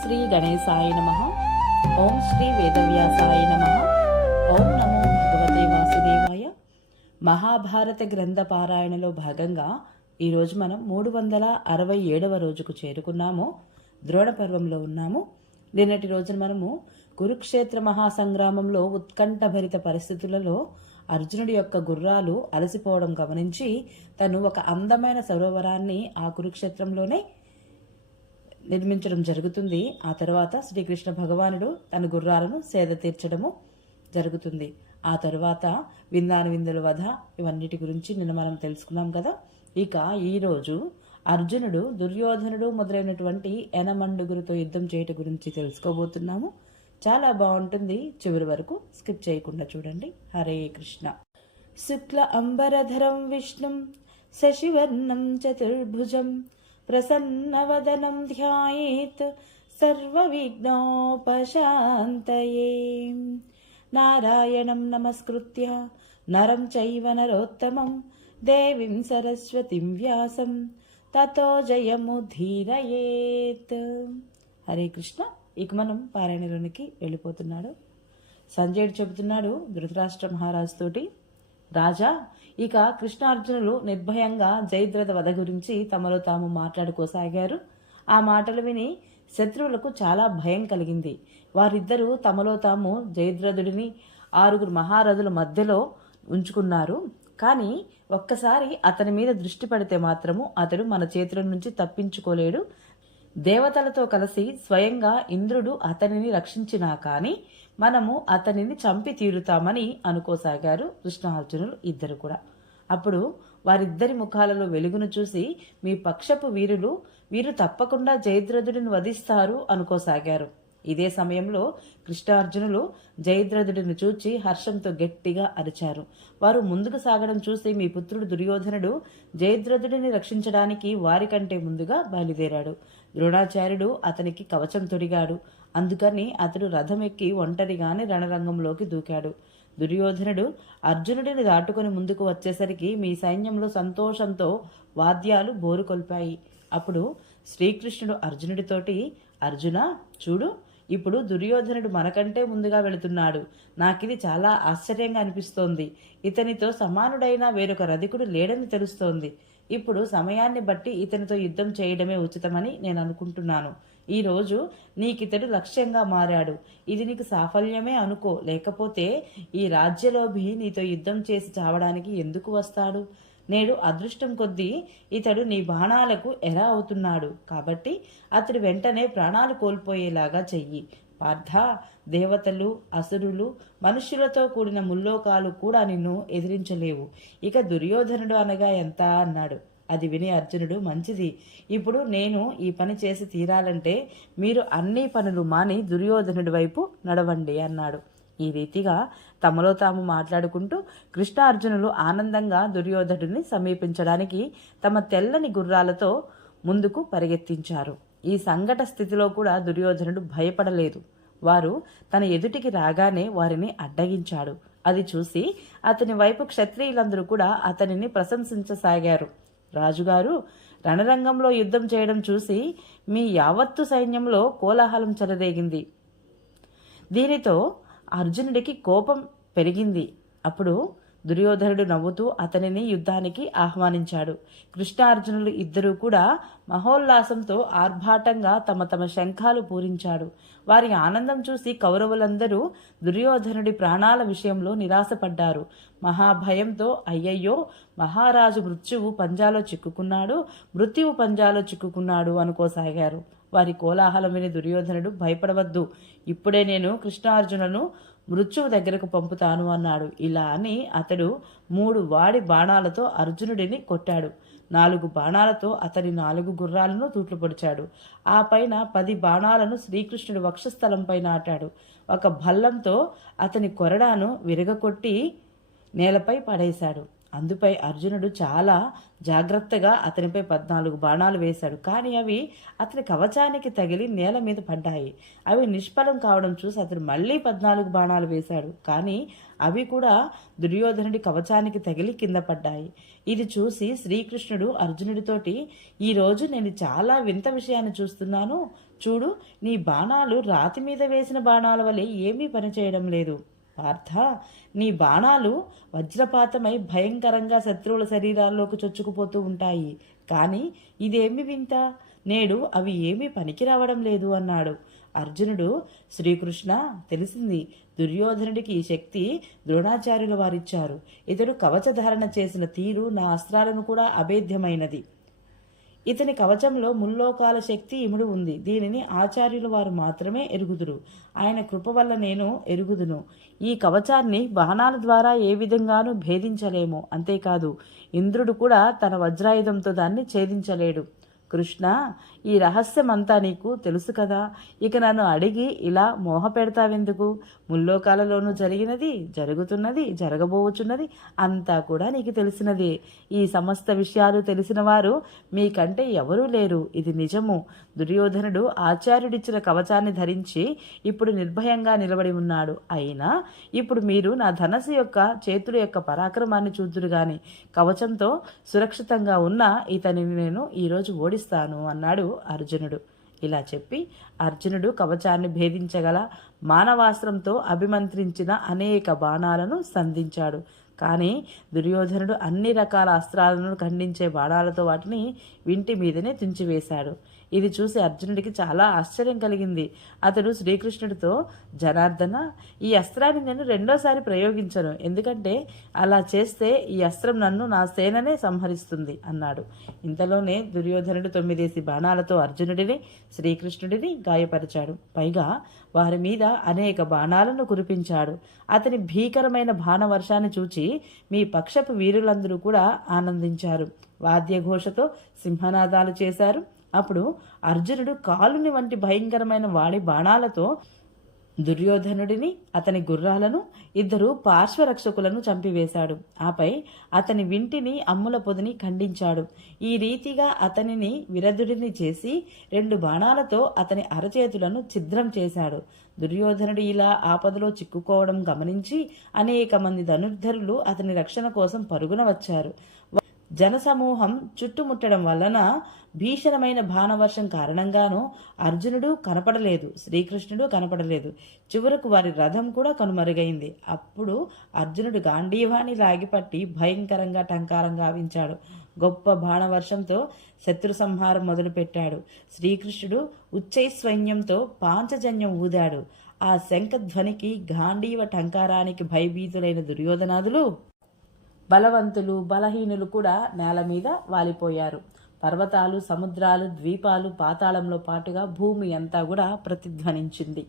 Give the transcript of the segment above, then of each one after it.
శ్రీ గణేశాయ నమ. ఓం శ్రీ వేదవ్యాసాయ నమ. ఓం నమో భగవతే వాసుదేవాయ. మహాభారత గ్రంథ పారాయణలో భాగంగా ఈరోజు మనం మూడు వందల అరవై ఏడవ రోజుకు చేరుకున్నాము. ద్రోణ పర్వంలో ఉన్నాము. నిన్నటి రోజున మనము కురుక్షేత్ర మహాసంగ్రామంలో ఉత్కంఠభరిత పరిస్థితులలో అర్జునుడి యొక్క గుర్రాలు అలసిపోవడం గమనించి తను ఒక అందమైన సరోవరాన్ని ఆ కురుక్షేత్రంలోనే నిర్మించడం జరుగుతుంది. ఆ తర్వాత శ్రీకృష్ణ భగవానుడు తన గుర్రాలను సేద తీర్చడము జరుగుతుంది. ఆ తర్వాత విందాను విందుల వధ ఇవన్నిటి గురించి నిన్న మనం తెలుసుకున్నాం కదా. ఇక ఈరోజు అర్జునుడు దుర్యోధనుడు మొదలైనటువంటి ఎనమండుగురితో యుద్ధం చేయటం గురించి తెలుసుకోబోతున్నాము. చాలా బాగుంటుంది. చివరి వరకు స్కిప్ చేయకుండా చూడండి. హరే కృష్ణ. శుక్ల అంబరధరం విష్ణుం శశివర్ణం చతుర్భుజం ప్రసన్నవదనం ధ్యాయేత్ సర్వవిఘ్నోపశాంతయే నారాయణం నమస్కృత్య నరం చైవ నరోత్తమం దేవీం సరస్వతిం వ్యాసం తతో జయముధీరయేత్ హరే కృష్ణ ఇక మనం పారాయణలోనికి వెళ్ళిపోతున్నాడు. సంజయుడు చెబుతున్నాడు ధృతరాష్ట్ర మహారాజు తోటి రాజా ఇక కృష్ణార్జునులు నిర్భయంగా జయద్రథ వధ గురించి తమలో తాము మాట్లాడుకోసాగారు ఆ మాటలు విని శత్రువులకు చాలా భయం కలిగింది. వారిద్దరూ తమలో తాము జయద్రథుడిని ఆరుగురు మహారథుల మధ్యలో ఉంచుకున్నారు. కానీ ఒక్కసారి అతని మీద దృష్టి పడితే మాత్రము అతడు మన చేతుల నుంచి తప్పించుకోలేడు. దేవతలతో కలిసి స్వయంగా ఇంద్రుడు అతనిని రక్షించినా కానీ మనము అతనిని చంపి తీరుతామని అనుకోసాగారు కృష్ణార్జునులు ఇద్దరు కూడా. అప్పుడు వారిద్దరి ముఖాలలో వెలుగును చూసి మీ పక్షపు వీరులు వీరు తప్పకుండా జయద్రథుడిని వధిస్తారు అనుకోసాగారు. ఇదే సమయంలో కృష్ణార్జునులు జయద్రథుడిని చూచి హర్షంతో గట్టిగా అరిచారు. వారు ముందుకు సాగడం చూసి మీ పుత్రుడు దుర్యోధనుడు జయద్రథుడిని రక్షించడానికి వారికంటే ముందుగా బయలుదేరాడు. ద్రోణాచార్యుడు అతనికి కవచం తొడిగాడు. అందుకని అతడు రథం ఎక్కి ఒంటరిగానే రణరంగంలోకి దూకాడు. దుర్యోధనుడు అర్జునుడిని దాటుకుని ముందుకు వచ్చేసరికి మీ సైన్యంలో సంతోషంతో వాద్యాలు బోరుకొల్పాయి అప్పుడు శ్రీకృష్ణుడు అర్జునుడితోటి అర్జున చూడు ఇప్పుడు దుర్యోధనుడు మనకంటే ముందుగా వెళుతున్నాడు. నాకిది చాలా ఆశ్చర్యంగా అనిపిస్తోంది. ఇతనితో సమానుడైన వేరొక రధికుడు లేడని తెలుస్తోంది. ఇప్పుడు సమయాన్ని బట్టి ఇతనితో యుద్ధం చేయడమే ఉచితమని నేను అనుకుంటున్నాను. ఈరోజు నీకితడు లక్ష్యంగా మారాడు. ఇది నీకు సాఫల్యమే అనుకో. లేకపోతే ఈ రాజ్యలోభి నీతో యుద్ధం చేసి చావడానికి ఎందుకు వస్తాడు? నేడు అదృష్టం కొద్దీ ఇతడు నీ బాణాలకు ఎరా అవుతున్నాడు. కాబట్టి అతడు వెంటనే ప్రాణాలు కోల్పోయేలాగా చెయ్యి. పార్థ దేవతలు అసురులు మనుష్యులతో కూడిన ముల్లోకాలు కూడా నిన్ను ఎదిరించలేవు. ఇక దుర్యోధనుడు అనగా ఎంత? అన్నాడు. అది విని అర్జునుడు మంచిది. ఇప్పుడు నేను ఈ పని చేసి తీరాలంటే మీరు అన్ని పనులు మాని దుర్యోధనుడి వైపు నడవండి అన్నాడు. ఈ రీతిగా తమలో తాము మాట్లాడుకుంటూ కృష్ణార్జునులు ఆనందంగా దుర్యోధనుడిని సమీపించడానికి తమ తెల్లని గుర్రాలతో ముందుకు పరిగెత్తించారు. ఈ సంఘట స్థితిలో కూడా దుర్యోధనుడు భయపడలేదు. వారు తన ఎదుటికి రాగానే వారిని అడ్డగించాడు. అది చూసి అతని వైపు క్షత్రియులందరూ కూడా అతనిని ప్రశంసించసాగారు. రాజుగారు రణరంగంలో యుద్ధం చేయడం చూసి మీ యావత్తు సైన్యంలో కోలాహలం చెలరేగింది. దీనితో అర్జునుడికి కోపం పెరిగింది. అప్పుడు దుర్యోధనుడు నవ్వుతూ అతనిని యుద్ధానికి ఆహ్వానించాడు. కృష్ణార్జునులు ఇద్దరూ కూడా మహోల్లాసంతో ఆర్భాటంగా తమ తమ శంఖాలు పూరించాడు. వారి ఆనందం చూసి కౌరవులందరూ దుర్యోధనుడి ప్రాణాల విషయంలో నిరాశపడ్డారు. మహాభయంతో అయ్యయ్యో మహారాజు మృత్యువు పంజాలో చిక్కుకున్నాడు మృత్యువు పంజాలో చిక్కుకున్నాడు అనుకోసాగారు. వారి కోలాహలం విని దుర్యోధనుడు భయపడవద్దు. ఇప్పుడే నేను కృష్ణార్జునను మృత్యువు దగ్గరకు పంపుతాను అన్నాడు. ఇలా అని అతడు మూడు వాడి బాణాలతో అర్జునుడిని కొట్టాడు. నాలుగు బాణాలతో అతని నాలుగు గుర్రాలను తూట్లు పొడిచాడు ఆ పైన పది బాణాలను శ్రీకృష్ణుడు వక్షస్థలంపై నాటాడు. ఒక భల్లంతో అతని కొరడాను విరగకొట్టి నేలపై పడేశాడు. అందుపై అర్జునుడు చాలా జాగ్రత్తగా అతనిపై పద్నాలుగు బాణాలు వేశాడు. కానీ అవి అతని కవచానికి తగిలి నేల మీద పడ్డాయి. అవి నిష్ఫలం కావడం చూసి అతను మళ్ళీ పద్నాలుగు బాణాలు వేశాడు. కానీ అవి కూడా దుర్యోధనుడి కవచానికి తగిలి కింద పడ్డాయి. ఇది చూసి శ్రీకృష్ణుడు అర్జునుడితోటి ఈరోజు నేను చాలా వింత విషయాన్ని చూస్తున్నాను. చూడు నీ బాణాలు రాతి మీద వేసిన బాణాల వలె ఏమీ పనిచేయడం లేదు. పార్థ నీ బాణాలు వజ్రపాతమై భయంకరంగా శత్రువుల శరీరాల్లోకి చొచ్చుకుపోతూ ఉంటాయి. కానీ ఇదేమి వింత? నేడు అవి ఏమీ పనికి రావడం లేదు అన్నాడు. అర్జునుడు శ్రీకృష్ణ తెలిసింది. దుర్యోధనుడికి ఈ శక్తి ద్రోణాచార్యుల వారిచ్చారు. ఇతడు కవచధారణ చేసిన తీరు నా అస్త్రాలను కూడా అభేద్యమైనది. ఇతని కవచంలో ముల్లోకాల శక్తి ఇముడు ఉంది. దీనిని ఆచార్యుల వారు మాత్రమే ఎరుగుదురు. ఆయన కృప వల్ల నేను ఎరుగుదును. ఈ కవచాన్ని బాణాల ద్వారా ఏ విధంగానూ భేదించలేము. అంతేకాదు ఇంద్రుడు కూడా తన వజ్రాయుధంతో దాన్ని ఛేదించలేడు. కృష్ణ ఈ రహస్యమంతా నీకు తెలుసు కదా. ఇక నన్ను అడిగి ఇలా మోహ పెడతావెందుకు? ముల్లోకాలలోనూ జరిగినది జరుగుతున్నది జరగబోవచ్చున్నది అంతా కూడా నీకు తెలిసినది. ఈ సమస్త విషయాలు తెలిసిన వారు మీకంటే ఎవరూ లేరు. ఇది నిజము. దుర్యోధనుడు ఆచార్యుడిచ్చిన కవచాన్ని ధరించి ఇప్పుడు నిర్భయంగా నిలబడి ఉన్నాడు. అయినా ఇప్పుడు మీరు నా ధనస్సు యొక్క చేతుల యొక్క పరాక్రమాన్ని చూద్దురు గాని కవచంతో సురక్షితంగా ఉన్న ఇతనిని నేను ఈరోజు ఓడిస్తాను అన్నాడు అర్జునుడు. ఇలా చెప్పి అర్జునుడు కవచాన్ని భేదించగల మానవాస్త్రంతో అభిమంత్రించిన అనేక బాణాలను సంధించాడు. కానీ దుర్యోధనుడు అన్ని రకాల అస్త్రాలను ఖండించే బాణాలతో వాటిని వింటి మీదనే తుంచివేశాడు. ఇది చూసి అర్జునుడికి చాలా ఆశ్చర్యం కలిగింది. అతడు శ్రీకృష్ణుడితో జనార్దన ఈ అస్త్రాన్ని నేను రెండోసారి ప్రయోగించను. ఎందుకంటే అలా చేస్తే ఈ అస్త్రం నన్ను నా సేననే సంహరిస్తుంది అన్నాడు. ఇంతలోనే దుర్యోధనుడు తొమ్మిదేసి బాణాలతో అర్జునుడిని శ్రీకృష్ణుడిని గాయపరిచాడు. పైగా వారి మీద అనేక బాణాలను కురిపించాడు. అతని భీకరమైన బాణవర్షాన్ని చూచి మీ పక్షపు వీరులందరూ కూడా ఆనందించారు. వాద్యఘోషతో సింహనాదాలు చేశారు. అప్పుడు అర్జునుడు కాలుని వంటి భయంకరమైన వాడి బాణాలతో దుర్యోధనుడిని అతని గుర్రాలను ఇద్దరు పార్శ్వరక్షకులను చంపివేశాడు. ఆపై అతని వింటిని అమ్ముల పొదిని ఖండించాడు. ఈ రీతిగా అతనిని విరధుడిని చేసి రెండు బాణాలతో అతని అరచేతులను ఛిద్రం చేశాడు. దుర్యోధనుడు ఇలా ఆపదలో చిక్కుకోవడం గమనించి అనేక మంది ధనుర్ధరులు అతని రక్షణ కోసం పరుగున వచ్చారు. జనసమూహం చుట్టుముట్టడం వలన భీషణమైన బాణవర్షం కారణంగాను అర్జునుడు కనపడలేదు శ్రీకృష్ణుడు కనపడలేదు. చివరకు వారి రథం కూడా కనుమరుగైంది. అప్పుడు అర్జునుడు గాంధీవాణి లాగిపట్టి భయంకరంగా టంకారం గావించాడు. గొప్ప బాణవర్షంతో శత్రు సంహారం మొదలుపెట్టాడు. శ్రీకృష్ణుడు ఉచ్చైస్వైన్యంతో పాంచజన్యం ఊదాడు. ఆ శంఖధ్వనికి గాంధీవ టంకారానికి భయభీతులైన దుర్యోధనాదులు బలవంతులు బలహీనులు కూడా నేల మీద వాలిపోయారు. పర్వతాలు సముద్రాలు ద్వీపాలు పాతాళంలో పాటుగా భూమి అంతా కూడా ప్రతిధ్వనించింది.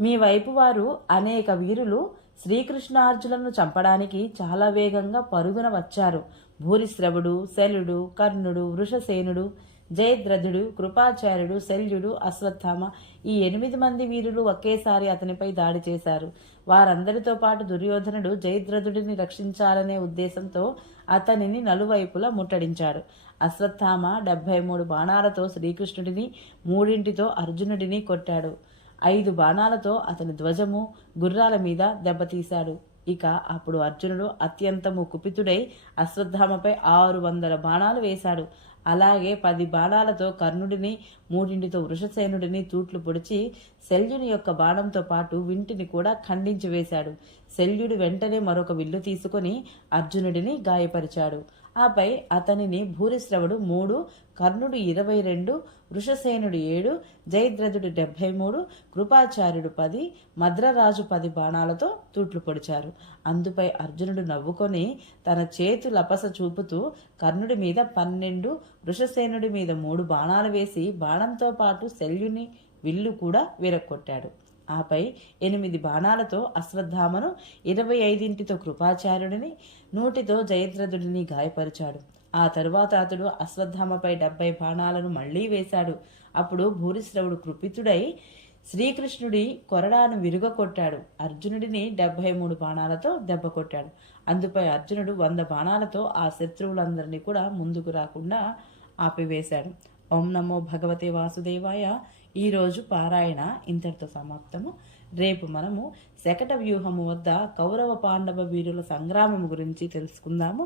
మీ వైపు వారు అనేక వీరులు శ్రీకృష్ణార్జులను చంపడానికి చాలా వేగంగా పరుగున వచ్చారు. భూరిశ్రవుడు శల్యుడు కర్ణుడు వృషసేనుడు జయద్రథుడు కృపాచార్యుడు శల్యుడు అశ్వత్థామ ఈ ఎనిమిది మంది వీరులు ఒకేసారి అతనిపై దాడి చేశారు. వారందరితో పాటు దుర్యోధనుడు జయద్రథుడిని రక్షించాలనే ఉద్దేశంతో అతనిని నలువైపులా ముట్టడించాడు అశ్వత్థామ డెబ్భై మూడు బాణాలతో శ్రీకృష్ణుడిని మూడింటితో అర్జునుడిని కొట్టాడు. ఐదు బాణాలతో అతని ధ్వజము గుర్రాల మీద దెబ్బతీశాడు. ఇక అప్పుడు అర్జునుడు అత్యంతము కుపితుడై అశ్వత్థామపై ఆరు వందల బాణాలు వేశాడు. అలాగే పది బాణాలతో కర్ణుడిని మూడింటితో వృషసేనుడిని తూట్లు పొడిచి శల్యుని యొక్క బాణంతో పాటు వింటిని కూడా ఖండించి వేశాడు. శల్యుడు వెంటనే మరొక విల్లు తీసుకొని అర్జునుడిని గాయపరిచాడు. ఆపై అతనిని భూరిశ్రవుడు మూడు కర్ణుడు ఇరవై రెండు వృషసేనుడు ఏడు జయద్రథుడు డెబ్భై మూడు కృపాచార్యుడు పది మద్రరాజు పది బాణాలతో తూట్లు పొడిచారు. అందుపై అర్జునుడు నవ్వుకొని తన చేతు లపస చూపుతూ కర్ణుడి మీద పన్నెండు వృషసేనుడి మీద మూడు బాణాలు వేసి బాణంతో పాటు శల్యుని విల్లు కూడా విరక్కొట్టాడు. ఆపై ఎనిమిది బాణాలతో అశ్వత్థామను ఇరవై ఐదింటితో కృపాచార్యుడిని నూటితో జయద్రథుడిని గాయపరిచాడు. ఆ తరువాత అతడు అశ్వత్థామపై డెబ్బై బాణాలను మళ్ళీ వేశాడు. అప్పుడు భూరిశ్రవుడు కృపితుడై శ్రీకృష్ణుడి కొరడాను విరుగకొట్టాడు. అర్జునుడిని డెబ్బై మూడు బాణాలతో దెబ్బ కొట్టాడు. అందుపై అర్జునుడు వంద బాణాలతో ఆ శత్రువులందరినీ కూడా ముందుకు రాకుండా ఆపివేశాడు. ఓం నమో భగవతే వాసుదేవాయ. ఈరోజు పారాయణ ఇంతటితో సమాప్తము. రేపు మనము శకట వ్యూహము వద్ద కౌరవ పాండవ వీరుల సంగ్రామం గురించి తెలుసుకుందాము.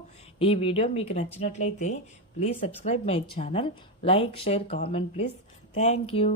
ఈ వీడియో మీకు నచ్చినట్లయితే please subscribe my channel. Like share comment please. Thank you.